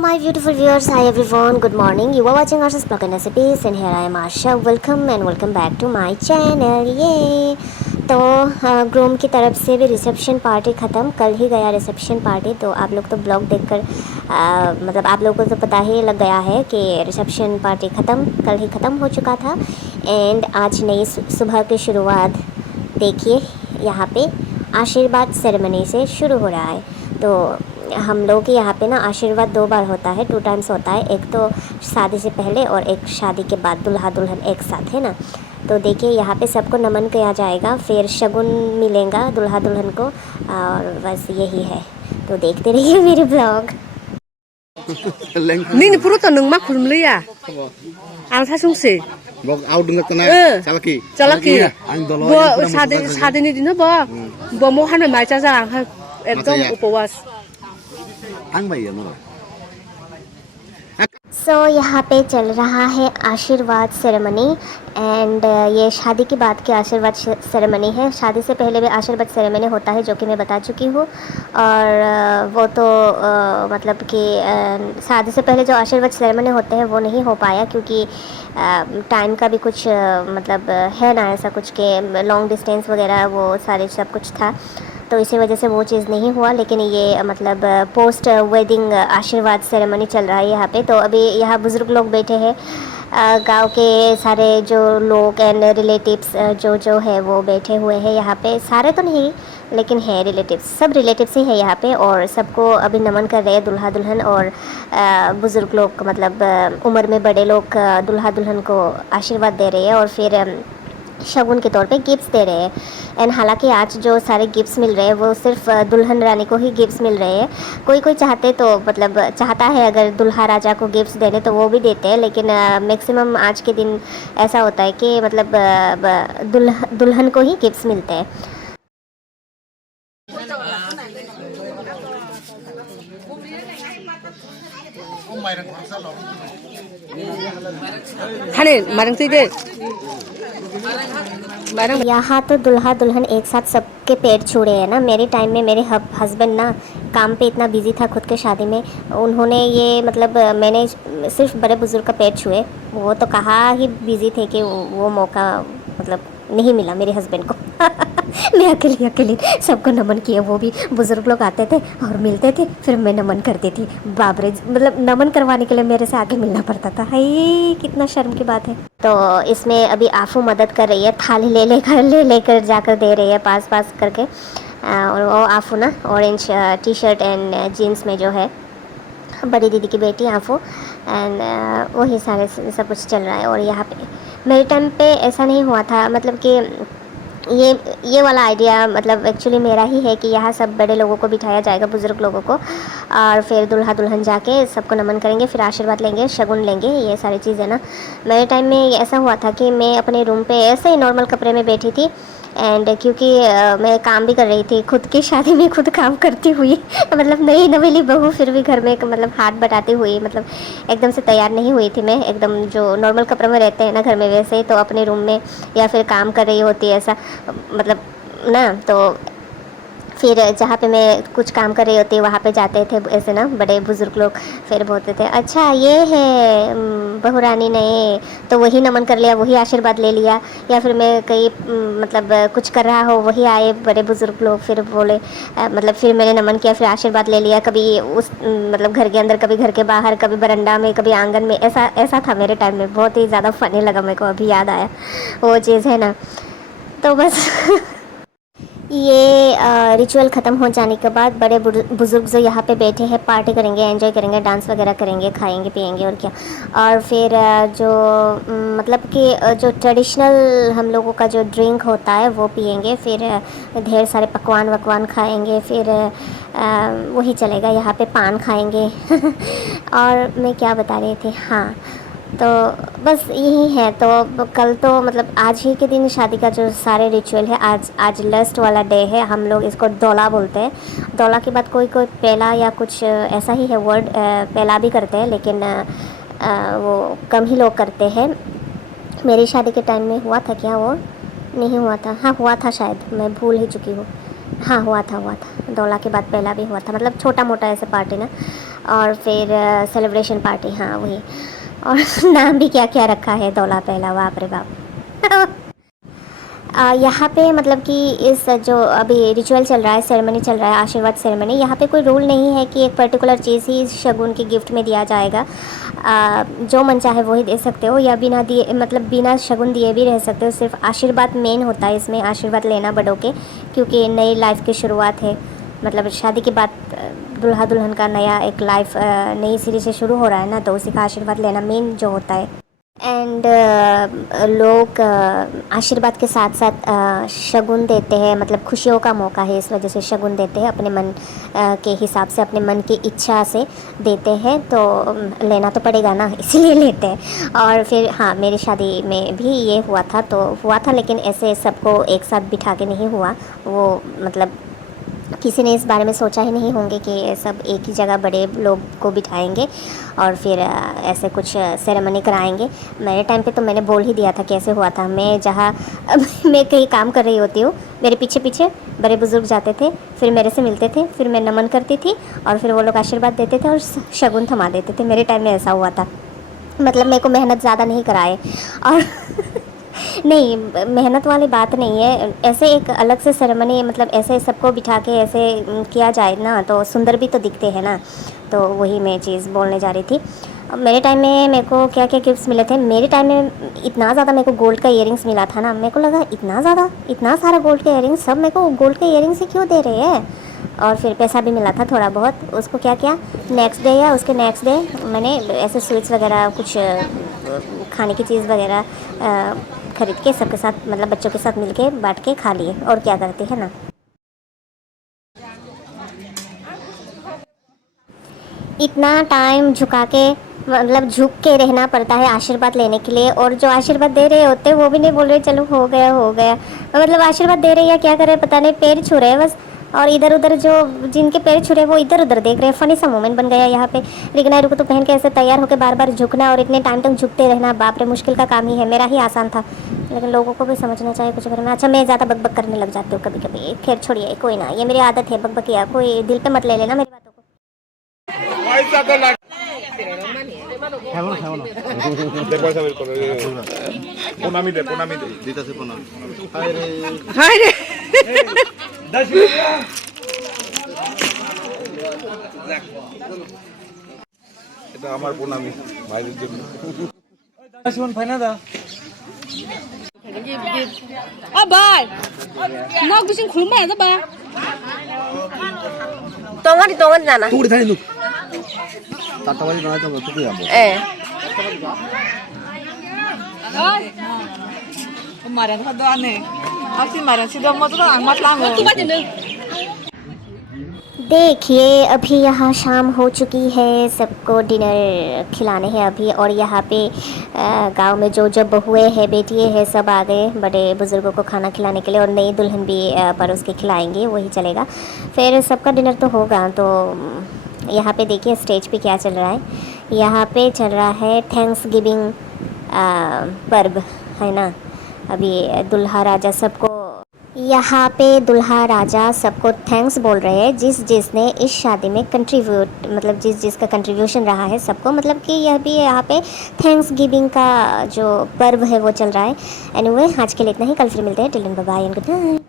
my beautiful viewers, hi everyone, good morning. You are watching Asha's Blog and Recipes and here I am Asha. Welcome back to my channel. ये तो groom की तरफ से भी reception party ख़त्म, कल ही गया रिसेप्शन पार्टी। तो आप लोग तो ब्लॉग देखकर मतलब आप लोगों को तो पता ही लग गया है कि रिसेप्शन पार्टी ख़त्म, कल ही ख़त्म हो चुका था। एंड आज नई सुबह की शुरुआत देखिए, यहाँ पे आशीर्वाद सेरेमनी से शुरू हो रहा है। तो हम लोग के यहाँ पे ना आशीर्वाद 2 बार होता है, 2 टाइम्स होता है। एक तो शादी से पहले और एक शादी के बाद, दूल्हा दुल्हन एक साथ, है ना। तो देखिए यहाँ पे सबको नमन किया जाएगा, फिर शगुन मिलेगा दूल्हा दुल्हन को, और बस यही है। तो देखते रहिए मेरे blog. Ning puro to nung mak khulum liya. Ang sa sungsi. Bok out dengan kena salaki. Salaki. Bo sade ni din bo. Bo mo han mai cha sa ang ha ekdom upawas. Ang bay ya no. सो यहाँ पे चल रहा है आशीर्वाद ceremony. And ये शादी की बात की आशीर्वाद सेरेमनी है। शादी से पहले भी आशीर्वाद सेरेमनी होता है, जो कि मैं बता चुकी हूँ। और वो तो मतलब कि शादी से पहले जो आशीर्वाद सेरेमनी होते हैं वो नहीं हो पाया, क्योंकि टाइम का भी कुछ मतलब है ना, ऐसा कुछ के लॉन्ग डिस्टेंस वगैरह वो सारे सब कुछ था, तो इसी वजह से वो चीज़ नहीं हुआ। लेकिन ये मतलब पोस्ट वेडिंग आशीर्वाद सेरेमनी चल रहा है यहाँ पे। तो अभी यहाँ बुज़ुर्ग लोग बैठे हैं, गांव के सारे जो लोग एंड रिलेटिव्स जो है वो बैठे हुए हैं यहाँ पे। सारे तो नहीं लेकिन है रिलेटिव्स, सब रिलेटिव्स ही है यहाँ पे। और सबको अभी नमन कर रहे हैं दूल्हा दुल्हन, और बुज़ुर्ग लोग मतलब उम्र में बड़े लोग दूल्हा दुल्हन को आशीर्वाद दे रहे हैं, और फिर शगुन के तौर पे गिफ्ट्स दे रहे हैं। एंड हालांकि आज जो सारे गिफ्ट्स मिल रहे हैं वो सिर्फ दुल्हन रानी को ही गिफ्ट्स मिल रहे हैं। कोई कोई चाहते तो मतलब चाहता है अगर दुल्हा राजा को गिफ्ट्स देने तो वो भी देते हैं, लेकिन मैक्सिमम आज के दिन ऐसा होता है कि मतलब दुल्हन को ही गिफ्ट्स मिलते हैं। यहाँ तो दुल्हा दुल्हन एक साथ सबके पैर छू रहे हैं ना। मेरे टाइम में मेरे हस्बैंड ना काम पे इतना बिजी था खुद के शादी में, उन्होंने ये मतलब मैंने सिर्फ बड़े बुजुर्ग का पैर छुए, वो तो कहाँ ही बिजी थे कि वो मौका मतलब नहीं मिला मेरे हस्बैंड को। मैं अकेली सबको नमन किया। वो भी बुज़ुर्ग लोग आते थे और मिलते थे, फिर मैं नमन करती थी। बाबरे, मतलब नमन करवाने के लिए मेरे से आगे मिलना पड़ता था। हाय कितना शर्म की बात है। तो इसमें अभी आफू मदद कर रही है, थाली ले लेकर जाकर दे रही है पास करके। और वो आफू ना orange T shirt and jeans में जो है, बड़ी दीदी की बेटी आफू, एंड वही सारे सब कुछ चल रहा है। और यहाँ पे मेरे टाइम पे ऐसा नहीं हुआ था, मतलब कि ये वाला आइडिया मतलब एक्चुअली मेरा ही है कि यहाँ सब बड़े लोगों को बिठाया जाएगा, बुज़ुर्ग लोगों को, और फिर दूल्हा दुल्हन जाके सबको नमन करेंगे, फिर आशीर्वाद लेंगे, शगुन लेंगे, ये सारी चीज़ें ना। मेरे टाइम में ऐसा हुआ था कि मैं अपने रूम पे ऐसे ही नॉर्मल कपड़े में बैठी थी। एंड क्योंकि मैं काम भी कर रही थी, खुद की शादी में खुद काम करती हुई मतलब नई नवेली बहू, फिर भी घर में मतलब हाथ बटाती हुई, मतलब एकदम से तैयार नहीं हुई थी मैं, एकदम जो नॉर्मल कपड़े में रहते हैं ना घर में वैसे ही। तो अपने रूम में या फिर काम कर रही होती ऐसा मतलब ना, तो फिर जहाँ पे मैं कुछ काम कर रही होती वहाँ पे जाते थे ऐसे ना बड़े बुज़ुर्ग लोग, फिर बोलते थे अच्छा ये है बहू रानी ने, तो वही नमन कर लिया, वही आशीर्वाद ले लिया। या फिर मैं कहीं मतलब कुछ कर रहा हो, वही आए बड़े बुज़ुर्ग लोग, फिर बोले मतलब फिर मैंने नमन किया, फिर आशीर्वाद ले लिया। कभी उस मतलब घर के अंदर, कभी घर के बाहर, कभी बरंडा में, कभी आंगन में, ऐसा था मेरे टाइम में। बहुत ही ज़्यादा फ़नी लगा मेरे को, अभी याद आया वो चीज़ है ना। तो बस ये रिचुअल ख़त्म हो जाने के बाद बड़े बुज़ुर्ग जो यहाँ पे बैठे हैं पार्टी करेंगे, एंजॉय करेंगे, डांस वगैरह करेंगे, खाएंगे पिएंगे और क्या। और फिर जो मतलब कि जो ट्रेडिशनल हम लोगों का जो ड्रिंक होता है वो पिएंगे, फिर ढेर सारे पकवान वकवान खाएंगे, फिर वही चलेगा, यहाँ पे पान खाएंगे। और मैं क्या बता रही थी, हाँ तो बस यही है। तो कल तो मतलब आज ही के दिन शादी का जो सारे रिचुअल है, आज लास्ट वाला डे है। हम लोग इसको डोला बोलते हैं। डोला के बाद कोई पहला या कुछ ऐसा ही है वर्ड, पहला भी करते हैं, लेकिन वो कम ही लोग करते हैं। मेरी शादी के टाइम में हुआ था क्या, वो नहीं हुआ था, हाँ हुआ था शायद, मैं भूल ही चुकी हूँ। हाँ हुआ था, दौला के बाद पहला भी हुआ था, मतलब छोटा मोटा ऐसे पार्टी ना। और फिर सेलिब्रेशन पार्टी, हाँ वही। और नाम भी क्या क्या रखा है, दौला पहला, बाप रे बाप। यहाँ पे मतलब कि इस जो अभी रिचुअल चल रहा है, सेरेमनी चल रहा है, आशीर्वाद सेरेमनी, यहाँ पे कोई रूल नहीं है कि एक पर्टिकुलर चीज़ ही शगुन की गिफ्ट में दिया जाएगा। जो मन चाहे वो ही दे सकते हो, या बिना दिए मतलब बिना शगुन दिए भी रह सकते हो। सिर्फ आशीर्वाद मेन होता है इसमें, आशीर्वाद लेना बड़ों के, क्योंकि नई लाइफ की शुरुआत है। मतलब शादी के बाद दुल्हा दुल्हन का नया एक लाइफ नई सिरे से शुरू हो रहा है ना, तो उसी का आशीर्वाद लेना मेन जो होता है। एंड लोग आशीर्वाद के साथ साथ शगुन देते हैं, मतलब खुशियों का मौका है, इस वजह से शगुन देते हैं, अपने मन के हिसाब से, अपने मन की इच्छा से देते हैं। तो लेना तो पड़ेगा ना, इसीलिए लेते हैं। और फिर हाँ, मेरी शादी में भी ये हुआ था, लेकिन ऐसे सबको एक साथ बिठा के नहीं हुआ। वो मतलब किसी ने इस बारे में सोचा ही नहीं होंगे कि सब एक ही जगह बड़े लोग को बिठाएंगे और फिर ऐसे कुछ सेरेमनी कराएंगे। मेरे टाइम पे तो मैंने बोल ही दिया था कैसे हुआ था। मैं जहाँ मैं कहीं काम कर रही होती हूँ, मेरे पीछे पीछे बड़े बुजुर्ग जाते थे, फिर मेरे से मिलते थे, फिर मैं नमन करती थी और फिर वो लोग आशीर्वाद देते थे और शगुन थमा देते थे। मेरे टाइम में ऐसा हुआ था। मतलब मेरे को मेहनत ज़्यादा नहीं कराए। और नहीं, मेहनत वाली बात नहीं है, ऐसे एक अलग से सेरेमनी, मतलब ऐसे सबको बिठा के ऐसे किया जाए ना, तो सुंदर भी तो दिखते हैं ना। तो वही मैं चीज़ बोलने जा रही थी। मेरे टाइम में मेरे को क्या क्या गिफ्ट्स मिले थे। मेरे टाइम में इतना ज़्यादा मेरे को गोल्ड का इयरिंग्स मिला था ना, मेरे को लगा इतना ज़्यादा, इतना सारा गोल्ड का इयरिंग्स, सब मेरे को गोल्ड के इयरिंग्स ही क्यों दे रहे हैं। और फिर पैसा भी मिला था थोड़ा बहुत। उसको क्या किया, नेक्स्ट डे या उसके नेक्स्ट डे मैंने ऐसे स्वीट्स वगैरह कुछ खाने की चीज़ वगैरह खरीद के सबके साथ, मतलब बच्चों के साथ मिलके बांट के खा लिए। और क्या करते हैं ना। इतना टाइम झुका के, मतलब झुक के रहना पड़ता है आशीर्वाद लेने के लिए। और जो आशीर्वाद दे रहे होते हैं वो भी नहीं बोल रहे चलो हो गया हो गया, मतलब आशीर्वाद दे रहे हैं या क्या कर रहे हैं पता नहीं, पैर छू रहे हैं बस। और इधर उधर जो जिनके पैर छू रहे हैं वो इधर उधर देख रहे हैं। फनी सा मोमेंट बन गया यहाँ पे। रिगना रुको तो पहन के ऐसे तैयार होकर बार बार झुकना और इतने टाइम तक झुकते रहना, बाप रे, मुश्किल का काम ही है। मेरा ही आसान था, लेकिन लोगों को भी समझना चाहिए कुछ करना। अच्छा, मैं ज़्यादा बकबक करने लग जाती हूँ कभी कभी, खैर छोड़िए, कोई ना, ये मेरी आदत है बकबकिया, कोई दिल पे मत ले लेना मेरी बातों को। Después a ver con el Ponami de দিতাছে কোন হাই রে এটা আমার প্রণামী মায়ের জন্য 아 바이 나 무슨 굶어야 돼 봐. 동아리잖아. তুই থানি নুক তাতাবাড়ি না তো তুই যাবো 예. 말은 하도 안 해. 아시 말은 시도 모두가 안 맞라고. देखिए अभी यहाँ शाम हो चुकी है, सबको डिनर खिलाने हैं अभी। और यहाँ पे गांव में जो जब बहुएँ हैं, बेटियाँ हैं, सब आ गए बड़े बुज़ुर्गों को खाना खिलाने के लिए। और नई दुल्हन भी परोस के खिलाएंगे, वही चलेगा। फिर सबका डिनर तो होगा। तो यहाँ पे देखिए स्टेज पे क्या चल रहा है। यहाँ पे चल रहा है थैंक्स गिविंग पर्व, है ना। अभी दुल्हा राजा सबको, यहाँ पे दुल्हा राजा सबको थैंक्स बोल रहे हैं, जिसने इस शादी में कंट्रीब्यूट, मतलब जिसका कंट्रीब्यूशन रहा है सबको, मतलब कि यह भी यहाँ पे थैंक्स गिविंग का जो पर्व है वो चल रहा है। एनीवे, आज के लिए इतना ही, कल फिर मिलते हैं। Till then bye bye and good night.